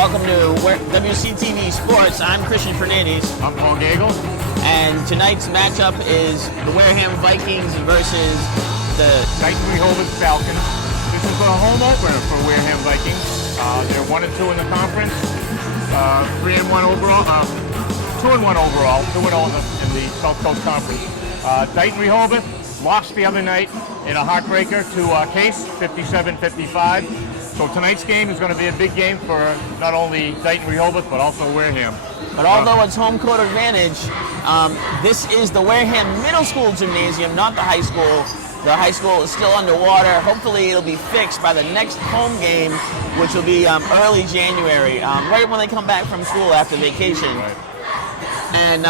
Welcome to WCTV Sports. I'm Christian Fernandez. I'm Paul Gagel. And tonight's matchup is the Wareham Vikings versus the Dighton-Rehoboth Falcons. This is a home opener for Wareham Vikings. They're 1-2 in the conference, 3-1 overall, 2-1 overall, 2-0 in the South Coast Conference. Dighton-Rehoboth lost the other night in a heartbreaker to Case, 57-55. So tonight's game is going to be a big game for not only Dighton-Rehoboth, but also Wareham. But although it's home court advantage, this is the Wareham Middle School gymnasium, not the high school. The high school is still underwater. Hopefully it'll be fixed by the next home game, which will be early January, right when they come back from school after vacation. Right. And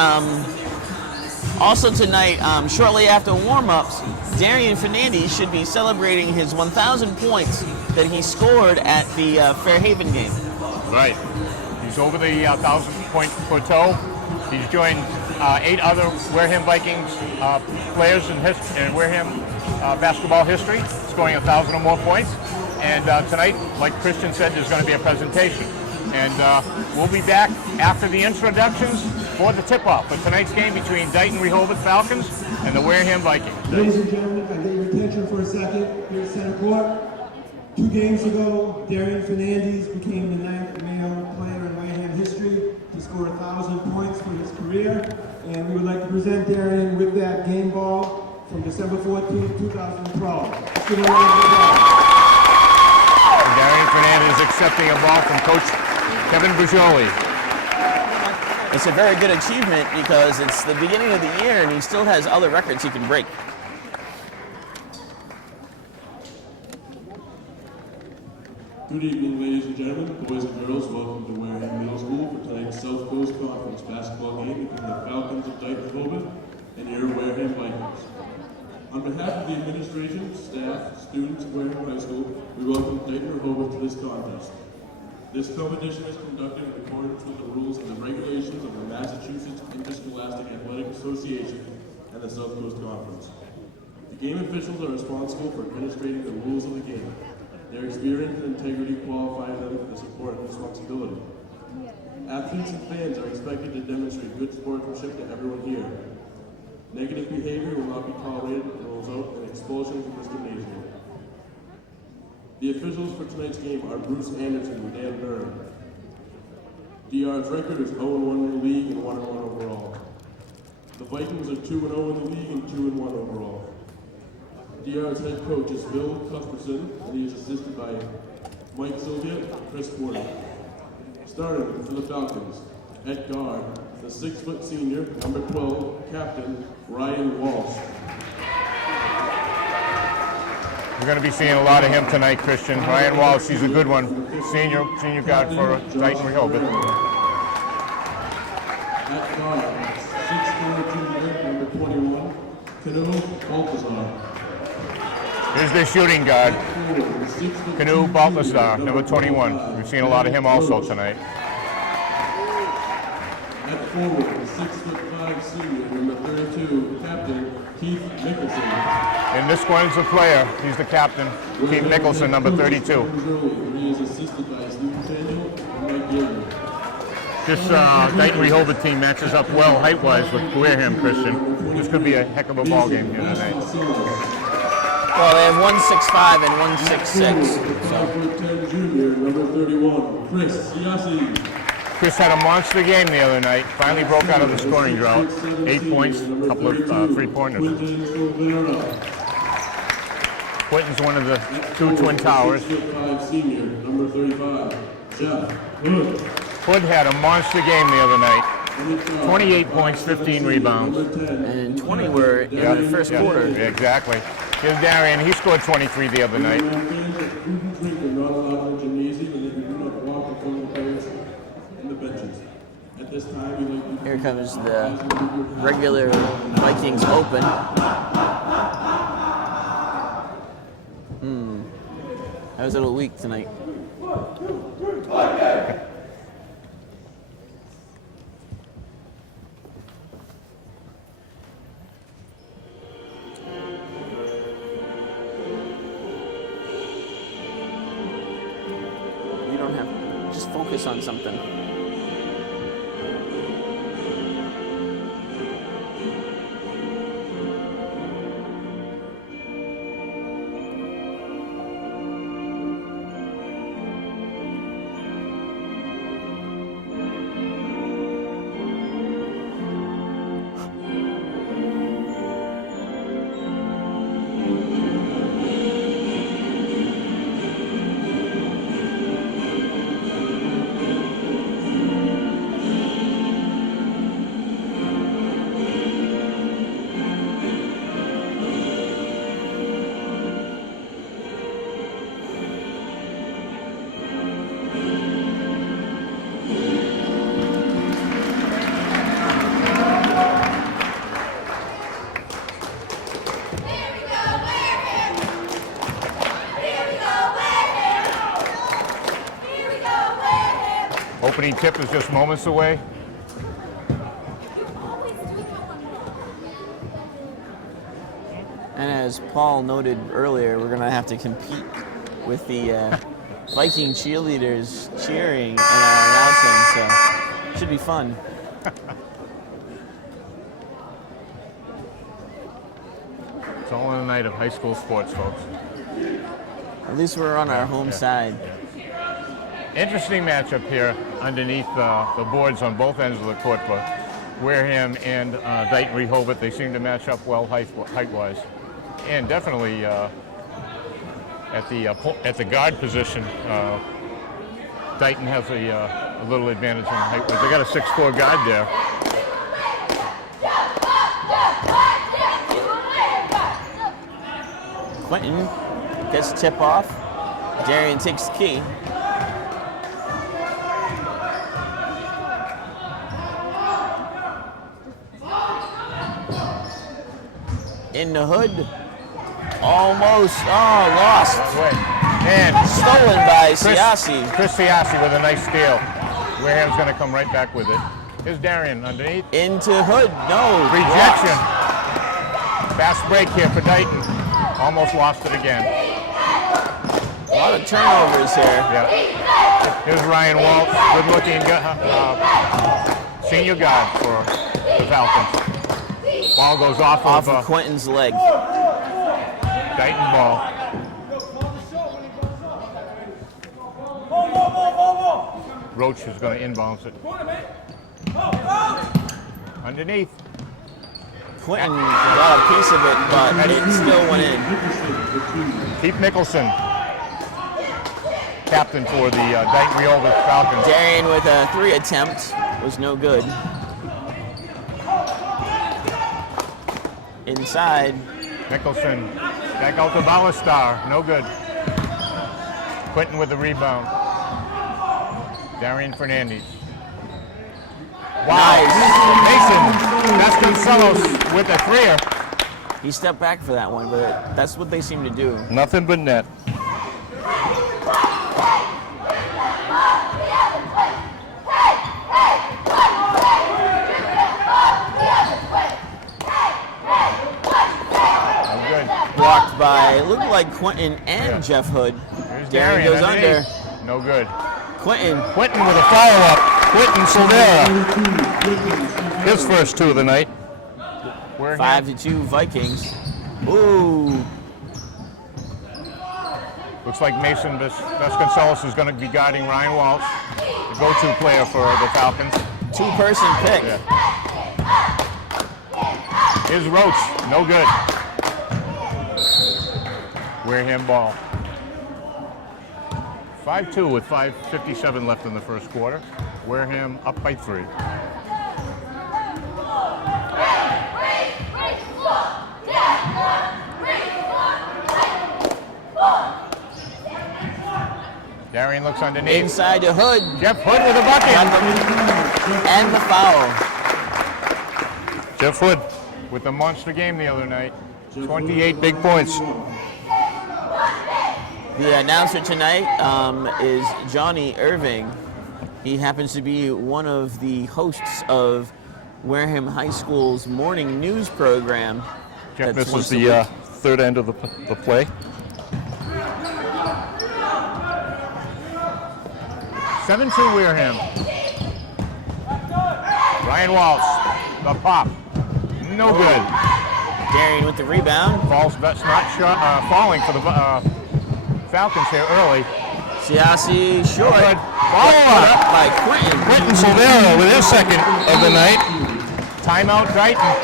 also tonight, shortly after warm-ups, Darian Fernandez should be celebrating his 1,000 points that he scored at the Fairhaven game. Right. He's over the 1,000-point plateau. He's joined 8 other Wareham Vikings players in Wareham basketball history, scoring 1,000 or more points. And tonight, like Christian said, there's going to be a presentation. And we'll be back after the introductions for the tip-off for tonight's game between Dighton-Rehoboth Falcons and the Wareham Vikings. Ladies and gentlemen, can I get your attention for a second here at center court? 2 games ago, Darian Fernandez became the 9th male player in Wareham history to score 1,000 points for his career. And we would like to present Darian with that game ball from December 14, 2012. Let's give a round of applause. Darian Fernandez is accepting a ball from Coach Kevin Bujoli. It's a very good achievement because it's the beginning of the year and he still has other records he can break. Good evening, ladies and gentlemen, boys and girls. Welcome to Wareham Middle School for tonight's South Coast Conference basketball game between the Falcons of Dighton-Rehoboth and your Wareham Vikings. On behalf of the administration, staff, students of Wareham High School, we welcome Dighton-Rehoboth to this contest. This competition is conducted in accordance with the rules and the regulations of the Massachusetts Interscholastic Athletic Association and the South Coast Conference. The game officials are responsible for administrating the rules of the game. Their experience and integrity qualify them for this important responsibility. Athletes and fans are expected to demonstrate good sportsmanship to everyone here. Negative behavior will not be tolerated and will result in expulsion from this gymnasium. The officials for tonight's game are Bruce Anderson and Dan Byrne. DR's record is 0-1 in the league and 1-1 overall. The Vikings are 2-0 in the league and 2-1 overall. DR's head coach is Bill Cuthbertson, and he is assisted by Mike Sylvia and Chris Porter. Starting for the Falcons, at guard, the 6-foot senior, number 12, captain, Ryan Walsh. We're going to be seeing a lot of him tonight, Christian. Ryan Walsh, he's a good one. Senior guard for Dighton-Rehoboth. At guard, 6'4" junior, number 21, Canoe Balthazar. Here's their shooting guard, Canoe Balthazar, number 21. We've seen a lot of him also tonight. At forward, 6'5" senior, number 32, captain, Keith Nicholson. And this one's a player. He's the captain, Keith Nicholson, number 32. He is assisted by Steve Daniel and Mike Gilman. This Dighton-Rehoboth team matches up well height-wise with Wareham, Christian. This could be a heck of a ball game here tonight. Well, they have 165 and 166. Number 10 junior, number 31, Chris Siasi. Chris had a monster game the other night. Finally broke out of the scoring drought. 8 points, a couple of three-pointers. Quentin's one of the 2 Twin Towers. 6'5" senior, number 35, Jeff Hood. Hood had a monster game the other night. 28 points, 15 rebounds. And 20 were in the first quarter. Yeah, exactly. Here's Darian. He scored 23 the other night. Here comes the regular Vikings Open. I was a little weak tonight. You don't have just focus on something. Opening tip is just moments away. And as Paul noted earlier, we're going to have to compete with the Viking cheerleaders cheering and our announcing, so it should be fun. It's all in the night of high school sports, folks. At least we're on our home side. Interesting matchup here underneath the boards on both ends of the court for Wareham and Dighton-Rehoboth. They seem to match up well height-wise. And definitely at the guard position, Dighton has a little advantage in height-wise. They got a 6'4" guard there. Quentin gets tip off. Darian takes the key. In the hood. Almost. Oh, lost. And Stolen by Siasi. Chris Siasi with a nice steal. Wareham's going to come right back with it. Here's Darian underneath. Into hood. No. Rejection. Fast break here for Dighton. Almost lost it again. A lot of turnovers here. Yeah. Here's Ryan Waltz. Good looking senior guard for the Falcons. Ball goes off of Quentin's leg. Dighton ball. Roach is going to inbounce it. Underneath. Quentin got a piece of it, but it still went in. Keith Nicholson, captain for the Dighton-Rehoboth Falcons. Darian with a 3 attempt was no good. Inside. Nicholson back out to Ballastar, no good. Quentin with the rebound. Darian Fernandez. Wow. Nice. Mason Vasconcelos with a threer. He stepped back for that one, but that's what they seem to do. Nothing but net. Blocked by, looked like Quentin and Jeff Hood. Here's Darian goes under. No good. Quentin with a follow-up. Quentin Silvera. His first 2 of the night. 5-2 Vikings. Ooh. Looks like Mason Vasconcelos is going to be guarding Ryan Walsh, the go-to player for the Falcons. 2-person pick. Yeah. Here's Roach. No good. Wareham ball. 5-2 with 5:57 left in the first quarter. Wareham up by 3. Darian looks underneath. Inside the Hood. Jeff Hood with a bucket. And the foul. Jeff Hood with the monster game the other night. 28 big points. The announcer tonight is Johnny Irving. He happens to be one of the hosts of Wareham High School's morning news program. Jeff, this was the third end of the 7-2 Wareham. Ryan Walsh, the pop. No good. Darian with the rebound. Falls, that's not falling for the Falcons here early. Siasi short. Good. Put up by Quentin. Quentin Silvera with his second of the night. Timeout, Dighton.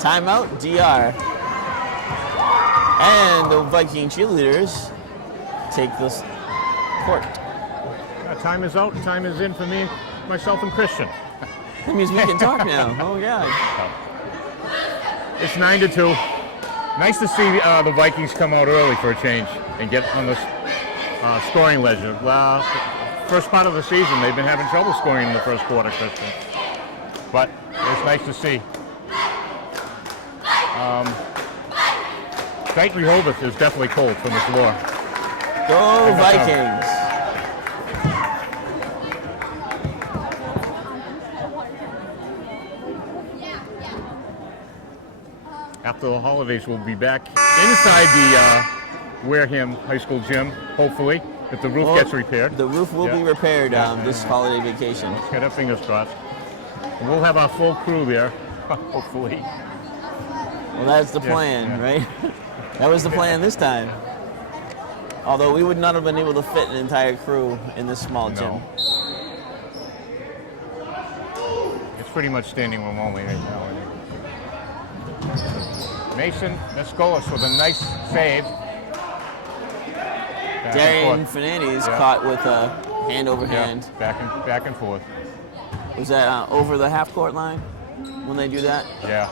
Timeout, DR. And the Viking cheerleaders take this court. Time is out. Time is in for me, myself, and Christian. That means we can talk now. Oh, yeah. It's 9-2. Nice to see the Vikings come out early for a change and get on the scoring ledger. First part of the season, they've been having trouble scoring in the first quarter, Christian. But it's nice to see. Dighton-Rehoboth is definitely cold from the floor. Go Vikings. After the holidays, we'll be back inside the Wareham High School gym, hopefully, if the roof gets repaired. The roof will be repaired this holiday vacation. Let's get our fingers crossed. And we'll have our full crew there, hopefully. Well, that's the plan, right? That was the plan this time. Although we would not have been able to fit an entire crew in this small gym. No. It's pretty much standing room only right now. Mason Mescolas with a nice save. Darian Fernandez caught with a hand over hand. Back and forth. Was that over the half court line when they do that? Yeah.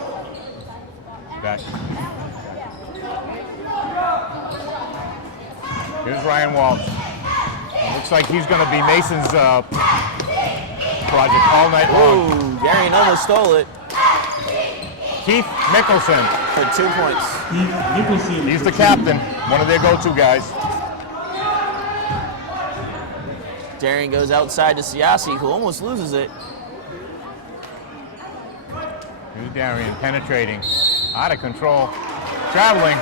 Back. Here's Ryan Walsh. Looks like he's going to be Mason's project all night long. Ooh, Darian almost stole it. Keith Mickelson for 2 points. He's the captain, one of their go-to guys. Darian goes outside to Siasi, who almost loses it. Here's Darian penetrating, out of control, traveling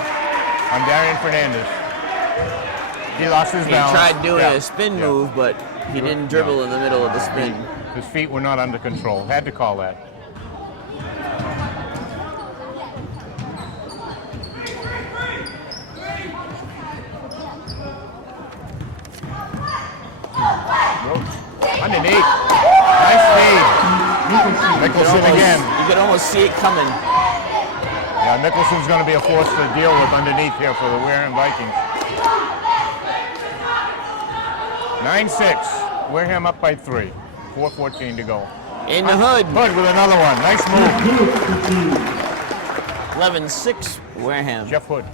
on Darian Fernandez. He lost his balance. He tried doing a spin move, but he didn't dribble in the middle of the spin. His feet were not under control. Had to call that. Underneath. Nice fade. Mickelson again. You could almost see it coming. Yeah, Mickelson's going to be a force to deal with underneath here for the Wareham Vikings. 9-6. Wareham up by 3. 4:14 to go. In the hood. Hood with another one. Nice move. 11-6 Wareham. Jeff Hood.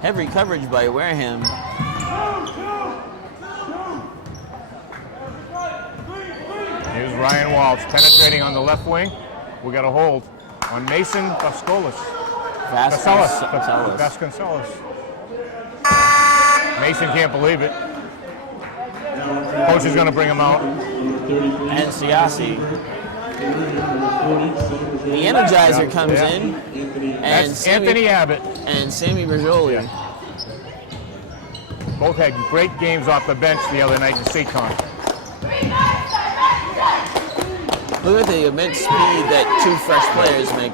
Heavy coverage by Wareham. Here's Ryan Walsh penetrating on the left wing. We got a hold on Mason Vasconcelos. Vasconcelos. Mason can't believe it. Coach is going to bring him out. And Siasi. The Energizer comes in. And That's Anthony Abbott. And Sammy Berjoli. Yeah. Both had great games off the bench the other night in Seacon. Look at the immense speed that two fresh players make.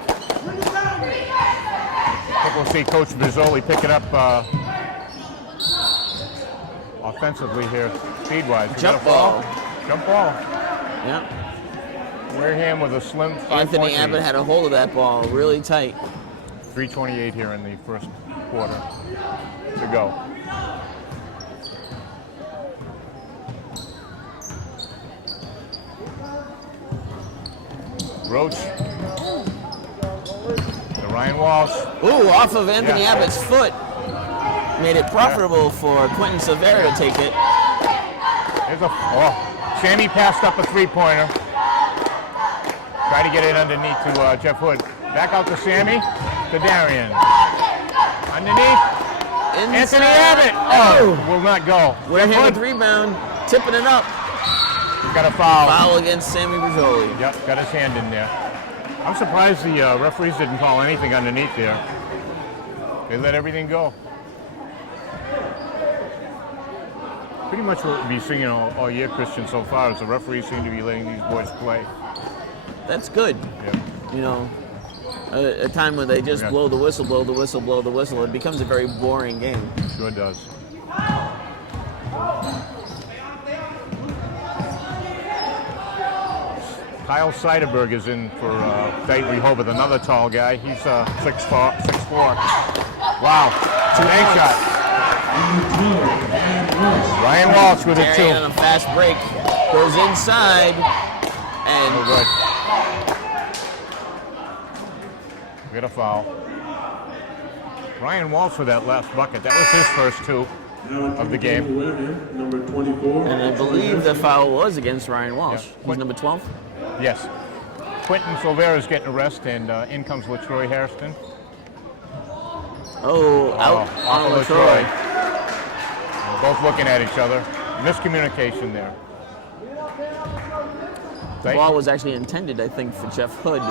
I think we'll see Coach Berjoli pick it up offensively here, speed-wise. Jump ball. Jump ball. Yep. Wareham with a slim 5-point Anthony lead. Abbott had a hold of that ball really tight. 3:28 here in the first quarter to go. Roach. To Ryan Walsh. Ooh, off of Anthony Abbott's foot. Made it profitable for Quentin Silvera to take it. There's a Sammy passed up a three-pointer. Try to get it underneath to Jeff Hood. Back out to Sammy, to Darian. Underneath, Anthony Abbott. Oh, will not go. Wareham with rebound, tipping it up. Got a foul. Foul against Sammy Berjoli. Yep, got his hand in there. I'm surprised the referees didn't call anything underneath there. They let everything go. Pretty much what we've been seeing all year, Christian, so far is the referees seem to be letting these boys play. That's good. Yeah. You know, a time when they just blow the whistle, blow the whistle, blow the whistle, it becomes a very boring game. Sure does. Kyle Seidenberg is in for Dighton-Rehoboth, another tall guy. He's 6'4". Wow, bank shot. Ryan Walsh with it too. Darian on a fast break goes inside and we got a foul. Ryan Walsh for that last bucket. That was his first two of the game. Number 24. And I believe the foul was against Ryan Walsh. Yeah. He's number 12. Yes. Quentin Silvera's getting a rest, and in comes LaTroy Hairston. Oh, out on LaTroy. Both looking at each other. Miscommunication there. The ball was actually intended, I think, for Jeff Hood.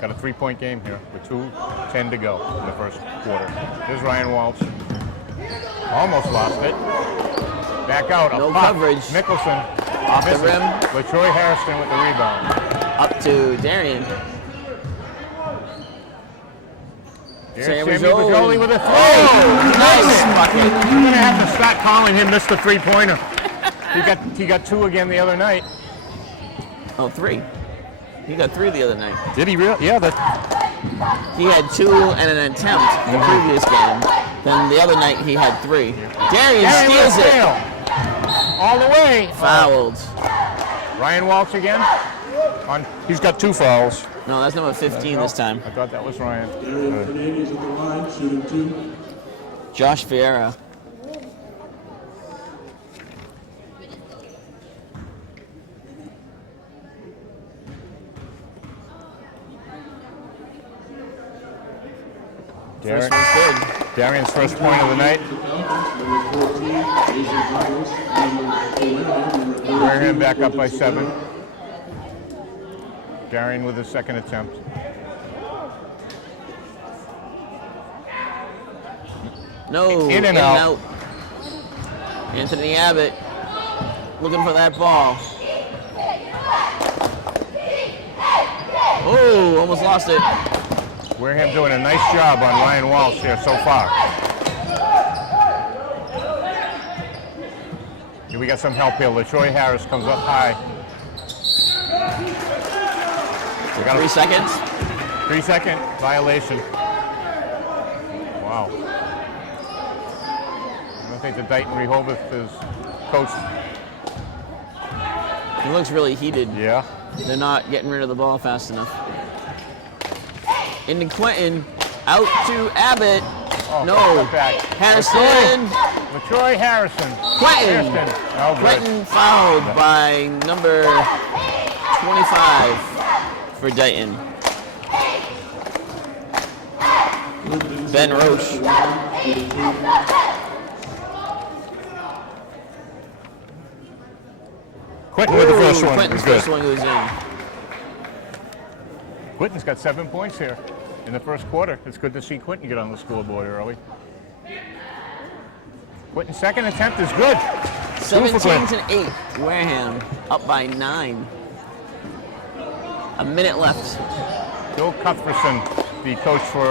Got a 3-point game here with 2:10 to go in the first quarter. Here's Ryan Walsh. Almost lost it. Back out. No coverage. Mickelson. Off the rim. LaTroy Hairston with the rebound. Up to Darian. Sammy Berjoli with a three. Oh, nice bucket. You're going to have to start calling him Mr. Three-Pointer. He got two again the other night. Oh, 3. He got 3 the other night. Did he really? Yeah. He had 2 and an attempt the previous game. Then the other night he had 3. Darian steals it. All the way. Fouled. Ryan Walsh again. He's got 2 fouls. No, that's number 15 this time. I thought that was Ryan. Darian Fernandez at the line, shooting 2. Josh Vieira. First one's good. Darian's first point of the night. Wareham back up by 7. Darian with his second attempt. No, In and out. Anthony Abbott looking for that ball. Oh, almost lost it. Wareham doing a nice job on Ryan Walsh here so far. Here we got some help here. LaTroy Harris comes up high. We got 3 seconds. 3-second violation. Wow. I don't think the Dighton-Rehoboth is coached. He looks really heated. Yeah. They're not getting rid of the ball fast enough. Into Quentin. Out to Abbott. Oh, No. back. Harrison. LaTroy Harrison. Quentin. Harrison. Oh, good. Quentin fouled by number 25 for Dighton. Ben Roche. Quentin with the first one. Quentin's Good. first one goes in. Quentin's got 7 points here in the first quarter. It's good to see Quentin get on the scoreboard early. Quentin's second attempt is good. 17-8. Wareham up by 9. A minute left. Bill Cuthbertson, the coach for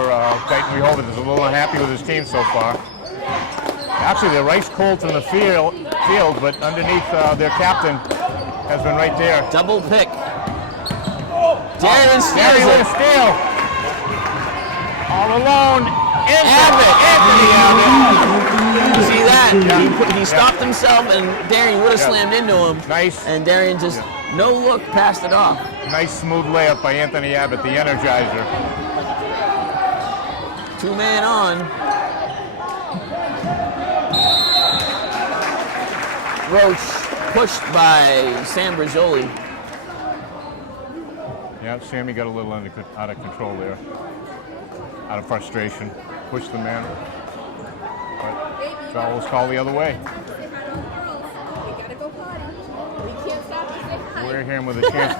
Dighton-Rehoboth, is a little unhappy with his team so far. Actually, they're ice cold in the field, but underneath their captain has been right there. Double pick. Darian steals Darian with a it. steal. All alone. Abbott. Anthony Abbott. See that? Yeah. He stopped himself, and Darian would have slammed into him. Nice. And Darian just, no look, passed it off. Nice smooth layup by Anthony Abbott, the Energizer. 2-man on. Roche pushed by Sam Berjoli. Yeah, Sammy got a little out of control there. Out of frustration. Pushed the man. But foul was called the other way. Wareham with a chance.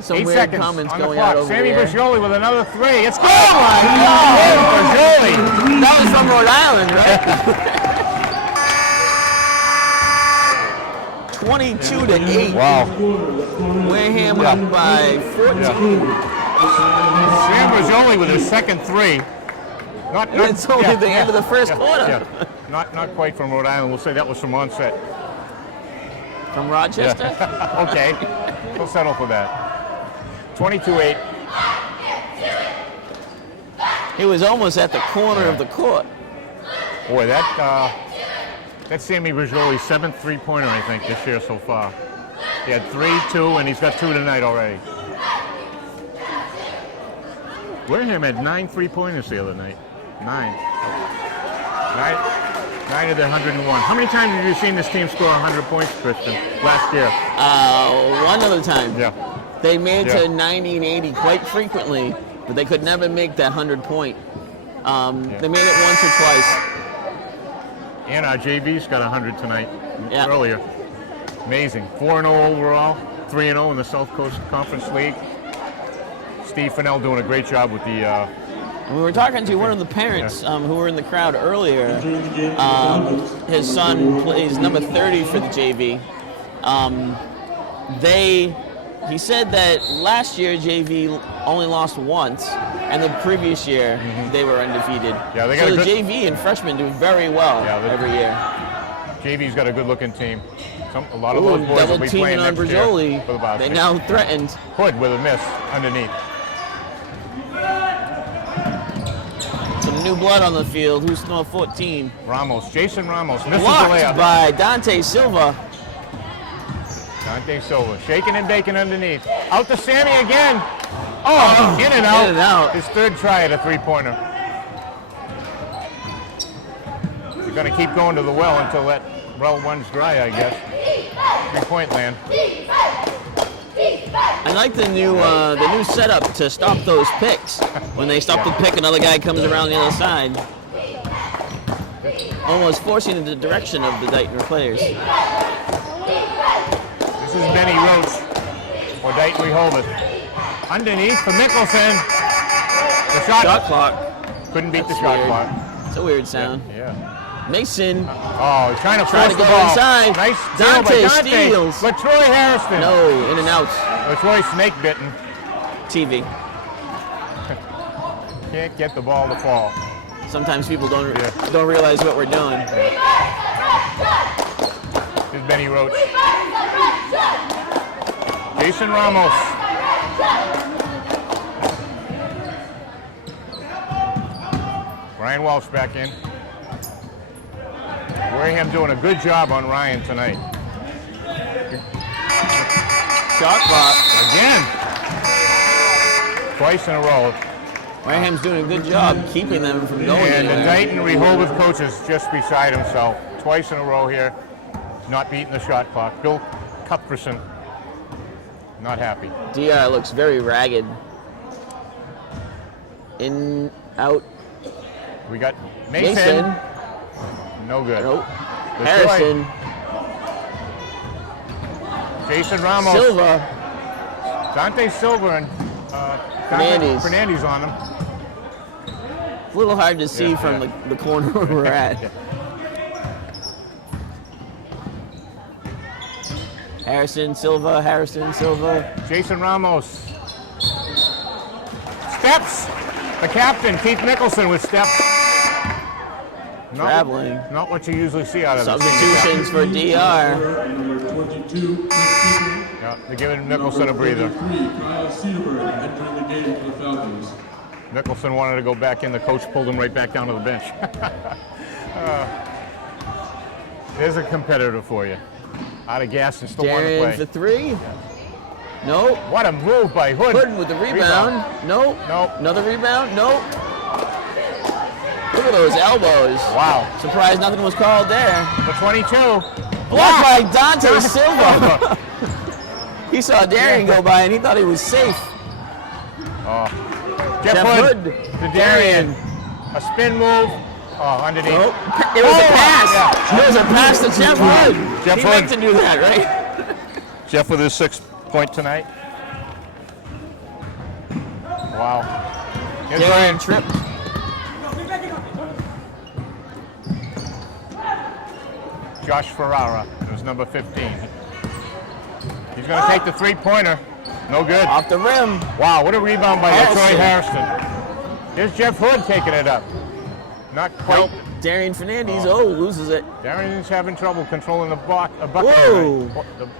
Some 8 weird seconds comments on the going out clock. over Sammy there. Brigioli with another 3. It's good. Oh my God! Brigioli. That was from Rhode Island, right? 22-8. Wow. Wareham up by 14. Sam Brigioli with his second 3. Not, It's only the end of the first quarter. Yeah. Not quite from Rhode Island. We'll say that was from onset. From Rochester? Okay. We'll settle for that. 22-8. He was almost at the corner of the court. Boy, that's Sammy Brigioli's 7th 3-pointer, I think, this year so far. He had 3, 2, and he's got 2 tonight already. Wareham had 9 3-pointers the other night. 9 of their 101. How many times have you seen this team score 100 points, Christian, last year? One other time. Yeah. They made it to 90 and 80 quite frequently, but they could never make that 100-point. They made it once or twice. And our JV's got 100 tonight, Yeah. earlier. Amazing. 4-0 overall, 3-0 in the South Coast Conference League. Steve Fennell doing a great job with the... We were talking to one of the parents who were in the crowd earlier. His son plays number 30 for the JV. He said that last year JV only lost once, and the previous year they were undefeated. Yeah, they got so a the good- JV and freshmen do very well every year. JV's got a good-looking team. A lot of those boys will Double be teaming playing on next year Brigioli. for the Varsity. They now threatened. Hood with a miss underneath. Some new blood on the field. Who's number 14? Ramos, Jason Ramos, misses the Blocked layup. by Dante Silva. Dante Silva, shaking and baking underneath. Out to Sammy again. Oh, in and out. In and out. His 3rd try at a 3-pointer. We're going to keep going to the well until that well one's dry, I guess. 3-point land. I like the new setup to stop those picks. When they stop the pick, another guy comes around the other side, almost forcing the direction of the Dighton players. This is Benny Roach for Dighton-Rehoboth. Underneath for Mickelson. The Shot clock. Couldn't beat the That's shot weird. clock. It's a weird sound. Yeah. Mason. Oh, he's trying to Trying force to the go ball. inside. Nice steal Dante by Dante. steals. LaTroy Harrison. No, in and out. LaTroy snake bitten. TV. Can't get the ball to fall. Sometimes people don't realize what we're doing. Here's Benny Roach. Jason Ramos. Ryan Walsh back in. Wareham doing a good job on Ryan tonight. Shot clock. Again. Twice in a row. Wareham's doing a good job keeping them from going And the anywhere. Dighton-Rehoboth coach is just beside himself. Twice in a row here. Not beating the shot clock. Bill Cuthbertson. Not happy. DR looks very ragged. In, out. We got Mason. No good. Nope. Detroit. Harrison. Jason Ramos. Silva. Dante Silva and Fernandez on him. A little hard to see from the corner where we're at. Harrison, Silva. Jason Ramos. Steps. The captain, Keith Nicholson, with steps. Traveling. Not what you usually see out of the Substitutions for DR. Number 22, Yeah, they're giving Nicholson a breather. 3, Kyle Cedarberg, entering the game for the Falcons. Nicholson wanted to go back in. The coach pulled him right back down to the bench. There's a competitor for you. Out of gas and still wanting to Darren play. for 3. Nope. What a move by Hood. Hood with the rebound. Nope. Nope. Another rebound. Nope. Look at those elbows. Wow. Surprised nothing was called there. The 22. Blocked by Dante Silva. He saw Darian go by and he thought he was safe. Jeff Hood to Darian. A spin move. Oh, underneath. Nope. It was a pass. Yeah. It was a pass to Jeff Hood. Jeff He meant Hood. to do that, right? Jeff with his 6th point tonight. Wow. Here's Ryan. Trip. Josh Ferrara, who's number 15. He's going to take the 3-pointer. No good. Off the rim. Wow, what a rebound by Harrison. Troy Harrison. Here's Jeff Hood taking it up. Not quite. Nope. Darian Fernandez, loses it. Darian's having trouble controlling the bucket, Whoa.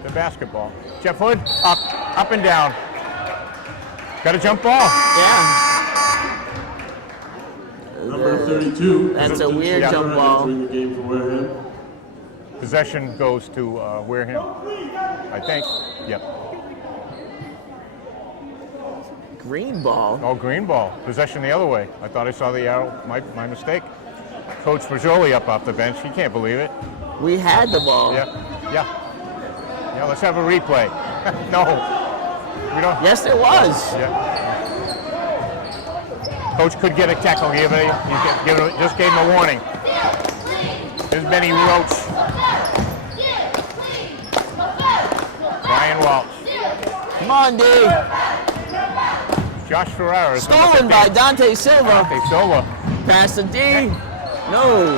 the basketball. Jeff Hood, up and down. Got a jump ball. Yeah. Number 32. That's a weird jump ball. Entering the game for Wareham. Possession goes to Wareham, I think. Yep. Green ball. Oh, green ball. Possession the other way. I thought I saw the arrow. My mistake. Coach Mazzoli up off the bench. He can't believe it. We had the ball. Yeah. Let's have a replay. No, we don't. Yes, there was. Yeah. Coach could get a tackle. Just gave him a warning. Here's Benny Roach. Ryan Walsh. Come on, Dave. Josh Ferrara. Stolen by Dante Silva. Okay, Silva. Pass to D. No.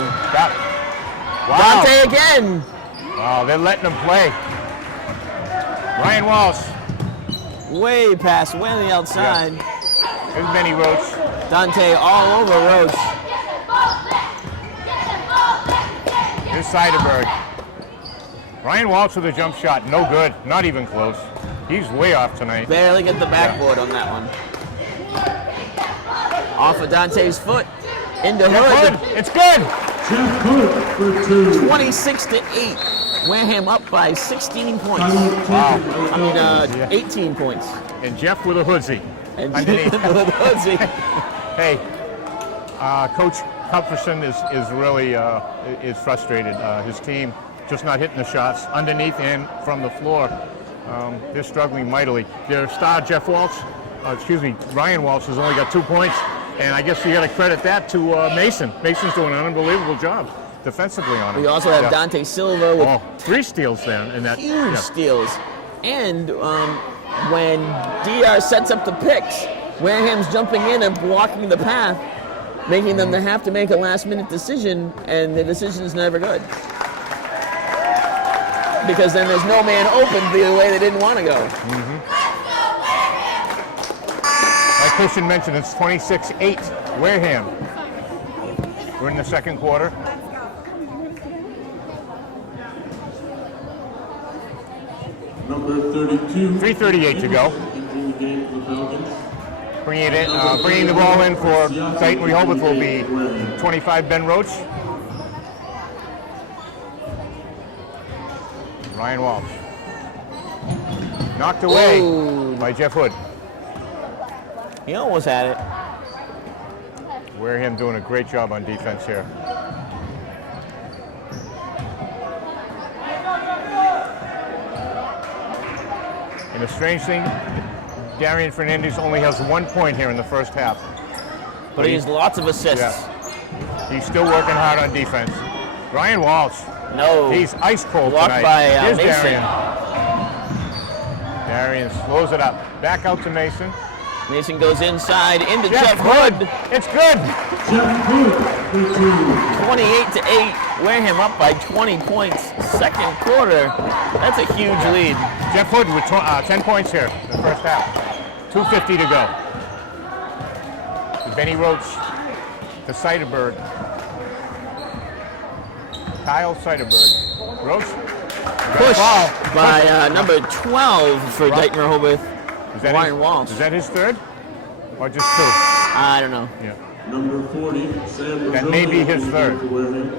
Wow. Dante again. Wow, they're letting him play. Ryan Walsh. Way past, way on the outside. Here's Benny Roach. Dante all over Roach. Here's Seidenberg. Ryan Walsh with a jump shot. No good. Not even close. He's way off tonight. Barely get the backboard on that one. Off of Dante's foot. Into Hood. It's good. Jeff Hood for 2. 26-8. Wareham up by 16 points. Wow. 18 points. And Jeff with a hoodsie. And Underneath. Hey. Hey, Coach Kupferson is really is frustrated. His team just not hitting the shots underneath and from the floor. They're struggling mightily. Their star, Ryan Walsh has only got 2 points, and I guess you got to credit that to Mason. Mason's doing an unbelievable job defensively on him. We also have Dante Silva with 3 steals there in that. huge steals. And when DR sets up the picks, Wareham's jumping in and blocking the path, making them to have to make a last-minute decision, and the decision is never good. Because then there's no man open the way they didn't want to go. Like Christian mentioned, it's 26-8 Wareham. We're in the second quarter. Number 32. 3:38 to go. Entering the game for the Falcons. Bringing the ball in for Dighton-Rehoboth will be 25 Ben Roach. Ryan Walsh. Knocked away by Jeff Hood. He almost had it. Wareham doing a great job on defense here. And the strange thing, Darian Fernandez only has 1 point here in the first half. But he has lots of assists. Yeah. He's still working hard on defense. Ryan Walsh. No. He's ice cold Blocked tonight. by Here's Mason. Darian. Darian slows it up. Back out to Mason. Mason goes inside into Jeff Hood. It's good. Jeff Hood for 2. 28-8. Wareham up by 20 points. Second quarter. That's a huge lead. Jeff Hood with 10 points here in the first half. 2:50 to go. Benny Roach to Seidenberg. Kyle Seidenberg. Roach. Push Ball. by number 12 for Dighton-Rehoboth. Ryan Walsh. Is that his third? Or just 2? I don't know. Yeah. Number 40. Sam That may be his Rosoli third. for Wareham.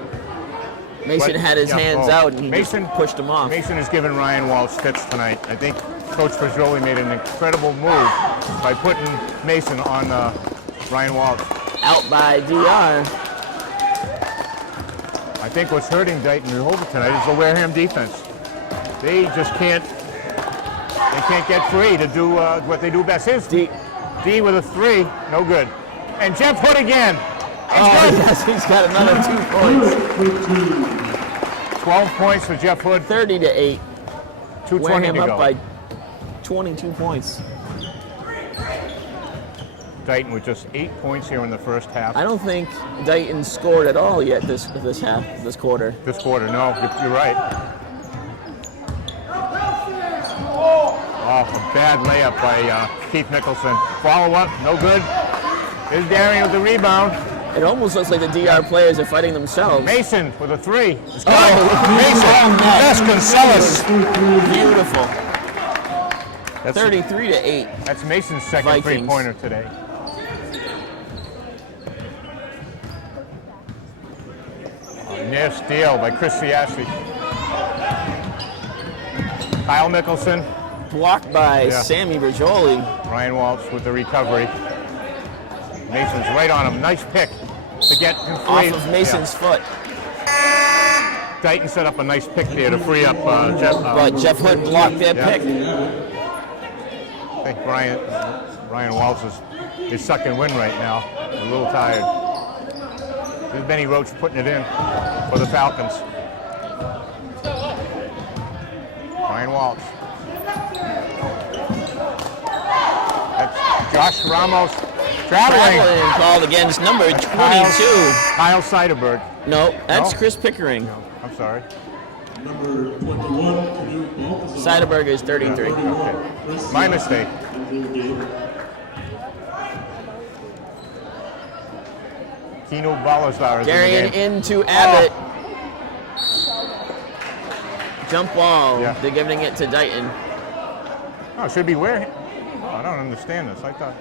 Mason had his hands out and he just pushed him off. Mason has given Ryan Walsh fits tonight. I think Coach Mazzoli made an incredible move by putting Mason on Ryan Walsh. Out by DR. I think what's hurting Dighton-Rehoboth tonight is the Wareham defense. They just can't get free to do what they do best. Here's D with a 3, no good. And Jeff Hood again. Yes, he's got another 2 points. 12 points for Jeff Hood. 30-8. 2:20 Wareham to up go. by 22 points. Dighton with just 8 points here in the first half. I don't think Dighton scored at all yet this quarter. This quarter, no, you're right. Oh, a bad layup by Keith Nicholson. Follow up, no good. Here's Darian with the rebound. It almost looks like the DR players are fighting themselves. Mason with a three. It's good. Oh, Mason, Vasconcelos. beautiful. That's 33-8. That's Mason's second Vikings. three-pointer today. Near steal by Chris Siassi. Kyle Mickelson. Blocked by Yeah. Sammy Bergioli. Ryan Walsh with the recovery. Mason's right on him. Nice pick to get him free. Off of Mason's foot. Yeah. Dighton set up a nice pick there to free up Jeff. But Jeff Hood blocked that Yeah. pick. I think Ryan Walsh is sucking wind right now. He's a little tired. There's Benny Roach putting it in for the Falcons. Ryan Walsh. That's Josh Ramos traveling. Traveling called against number 22. Kyle Seiderberg. No, that's No? Chris Pickering. No, I'm sorry. Number 21, Canoe Balthazar. Seiderberg is 33. Okay. My mistake. Kino Balazar is Darian in the game. into Abbott. Jump ball. Yeah. They're giving it to Dighton. Oh, it should be where? Oh, I don't understand this. I thought.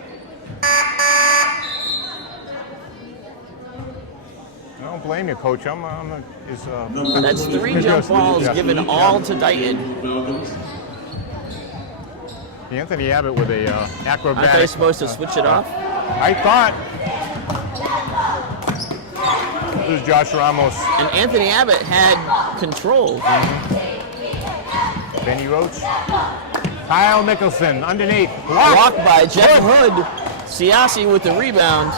I don't blame you, Coach. That's three jump balls Yeah. given all to Dighton. Falcons. Anthony Abbott with a acrobatic. Aren't they supposed to switch it off? I thought. This is Josh Ramos. And Anthony Abbott had control. Benny Roach. Kyle Nicholson underneath. Blocked by Jeff Hood. Siassi with the rebound.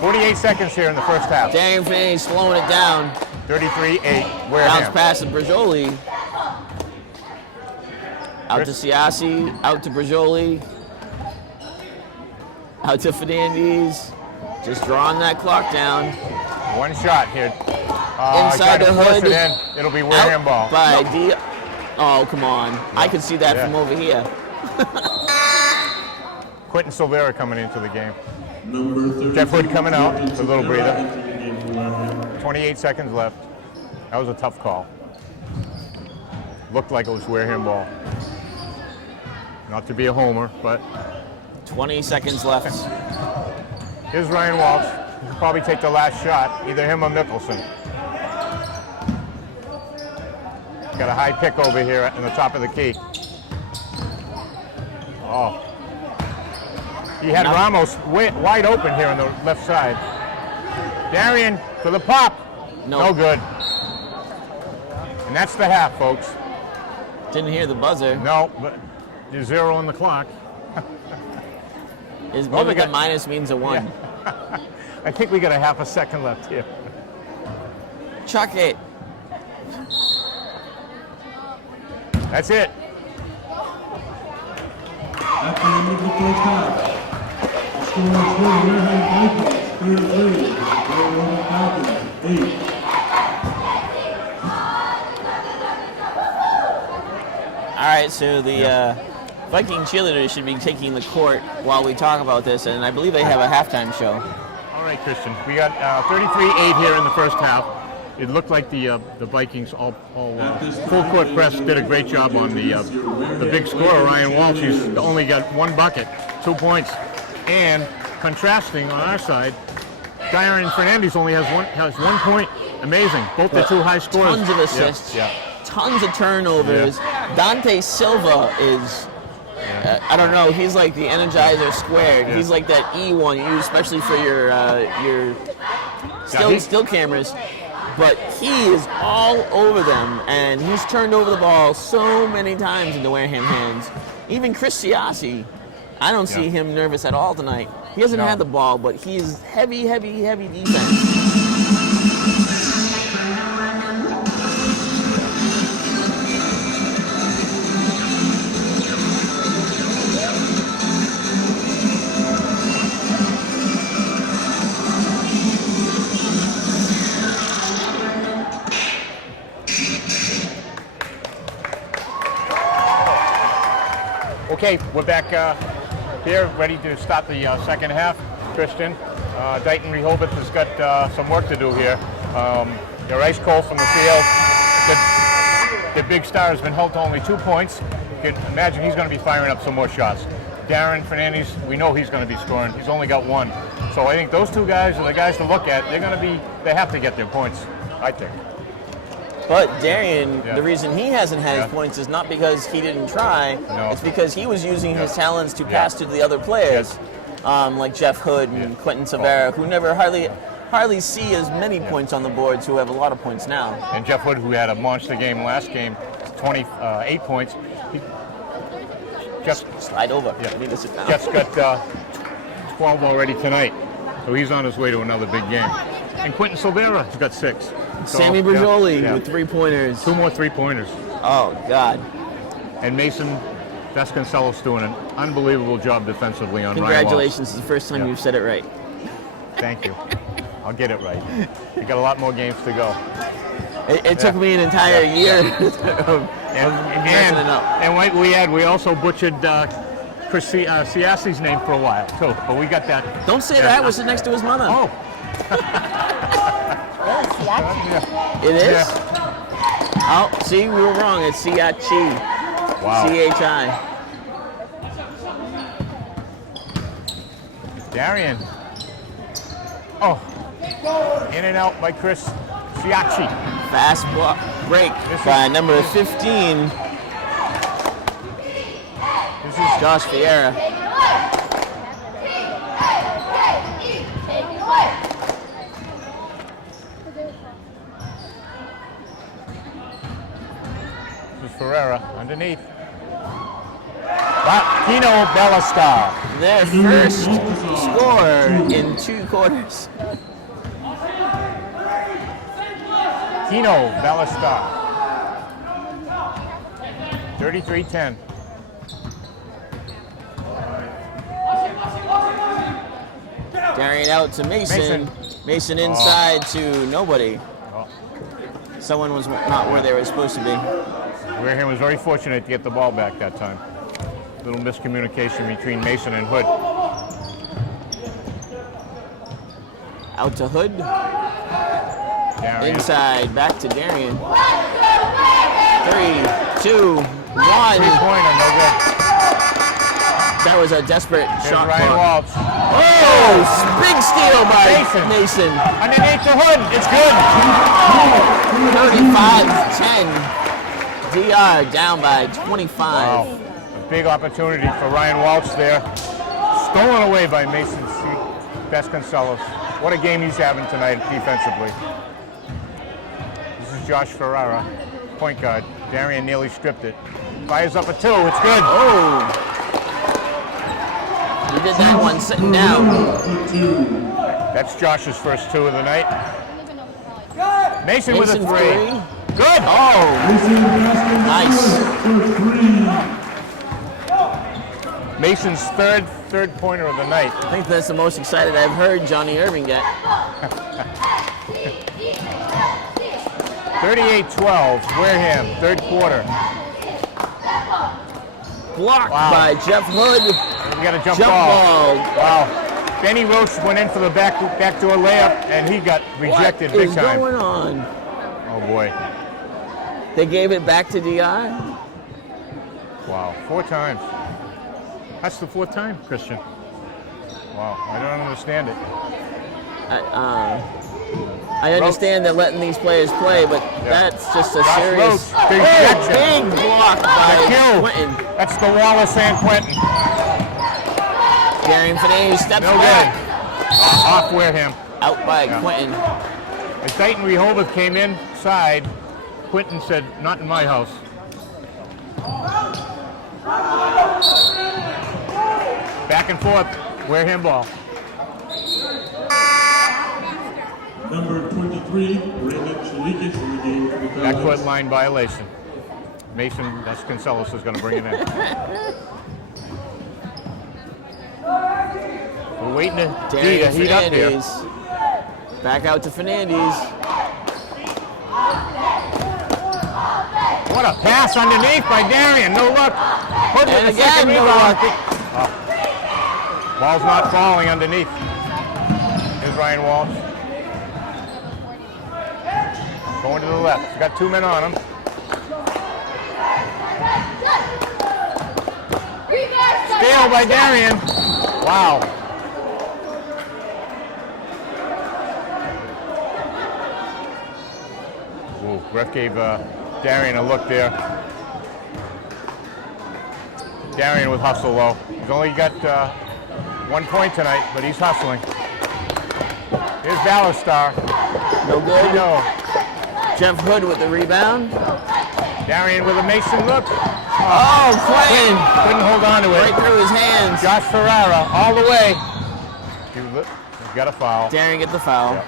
48 seconds here in the first half. Darian Finney slowing it down. 33-8. Bounce Wareham. pass to Bergioli. Out to Siassi. Out to Bergioli. Out to Fernandez. Just drawing that clock down. One shot here. Inside tried to the force hood. it in. It'll be Wareham ball. Out by D. Oh, come on. I could see that Yeah. from over here. Quentin Silvera coming into the game. Number 30. Jeff Hood coming out. It's a little breather. Into the game for Wareham. 28 seconds left. That was a tough call. Looked like it was Wareham ball. Not to be a homer, but 20 seconds left. here's Ryan Walsh. He'll probably take the last shot, either him or Mickelson. Got a high pick over here in the top of the key. Oh. He had No. Ramos wide open here on the left side. Darian for the pop. No good. And that's the half, folks. Didn't hear the buzzer. No, but there's 0 on the clock. Is Well, maybe we the got- minus means a one. I think we got a half a second left here. Chuck it. That's it. At the end of the first half, the score is for Wareham Vikings, 33. Wareham Falcons, 8. All right, so the Viking cheerleaders should be taking the court while we talk about this, and I believe they have a halftime show. All right, Christian. We got 33-8 here in the first half. It looked like the Vikings all full court press did a great job on the big scorer Ryan Walsh. He's only got one bucket, 2 points, and contrasting on our side, Darian Fernandez only has one point. Amazing. Both the two high scorers. Tons of assists. Yeah. Tons of turnovers. Dante Silva is, I don't know, he's like the Energizer squared. Yeah. He's like that E1 you use especially for your still cameras. But he is all over them, and he's turned over the ball so many times into Wareham hands. Even Chris Siassi, I don't see him nervous at all tonight. He hasn't had the ball, but he's heavy defense. Okay, we're back here, ready to start the second half. Christian, Dighton-Rehoboth has got some work to do here. They're ice cold from the field. The big star has been held to only 2 points. You can imagine he's going to be firing up some more shots. Darren Fernandez, we know he's going to be scoring. He's only got 1. So I think those 2 guys are the guys to look at. They have to get their points, I think. But Darian, the reason he hasn't had his points is not because he didn't try. No. It's because he was using his talents to pass to the other players, like Jeff Hood and Quentin Severa, who never hardly see as many points on the boards, who have a lot of points now. And Jeff Hood, who had a monster game last game, 28 points. He just slide over. I need to sit down. Jeff's got 12 already tonight, so he's on his way to another big game. And Quentin Silvera has got 6. So, Sammy Bergioli with 3-pointers. 2 more 3-pointers. Oh, God. And Mason Vasconcelos doing an unbelievable job defensively on Ryan Walsh. Congratulations. It's the first time you've said it right. Thank you. I'll get it right. You got a lot more games to go. It took me an entire year of messing it up. And we also butchered Chris Siassi's name for a while, too. But we got that. Don't say that. We're sitting next to his mother. Oh. It is? Yeah. Oh, see, we were wrong. It's Siachi. Wow. C-H-I. Darian. Oh. In and out by Chris Siachi. Fast block break by number 15. This is Josh Vieira. Ferreira underneath. Kino Bellastar. Their first score in 2 quarters. Kino Bellastar. 33-10. Carrying out to Mason. Mason inside to nobody. Someone was not where they were supposed to be. Wareham was very fortunate to get the ball back that time. Little miscommunication between Mason and Hood. Out to Hood. Darian. Inside, back to Darian. 3, 2, 1. 3-pointer, no good. That was a desperate shot. Ryan Walsh. Oh, big steal by Mason. Underneath the Hood, it's good. 35-10. DR down by 25. Wow. A big opportunity for Ryan Walsh there. Stolen away by Mason Vasconcelos. What a game he's having tonight defensively. This is Josh Ferreira, point guard. Darian nearly stripped it. Fires up a 2, it's good. Oh. He did that one sitting down. That's Josh's first 2 of the night. Mason with a 3. Good. Oh. Nice. Mason's third pointer of the night. I think that's the most excited I've heard Johnny Irving get. 38-12, Wareham, third quarter. Blocked by Jeff Hood. We got a jump ball. Wow. Benny Roach went in for the backdoor layup, and he got rejected big time. What is going on? Oh boy. They gave it back to DI? Wow, 4 times. That's the 4th time, Christian. Wow, I don't understand it. I understand that letting these players play, but that's just a serious big block by Quentin. That's the wall of San Quentin. Darian Fernandez steps no back. Good. Off Wareham. Out by Quentin. As Dighton-Rehoboth came inside, Quentin said, "Not in my house." Back and forth, Wareham ball. Number 23, Brandon Chalikas in the game for the Falcons. Backcourt line violation. Mason Vasconcelos is going to bring it in. We're waiting to heat up here. Back out to Fernandez. What a pass underneath by Darian. No look. Hood with And the again, second no rebound. luck. Ball's not falling underneath. Here's Ryan Walsh. Going to the left. He's got 2 men on him. Steal by Darian. Wow. Ooh, ref gave Darian a look there. Darian with hustle though. He's only got 1 point tonight, but he's hustling. Here's Ballastar. No good. No. Jeff Hood with the rebound. Darian with a Mason look. Oh, Quentin. Couldn't hold on to it. Right through his hands. Josh Ferrara all the way. He's got a foul. Darian get the foul. Yep.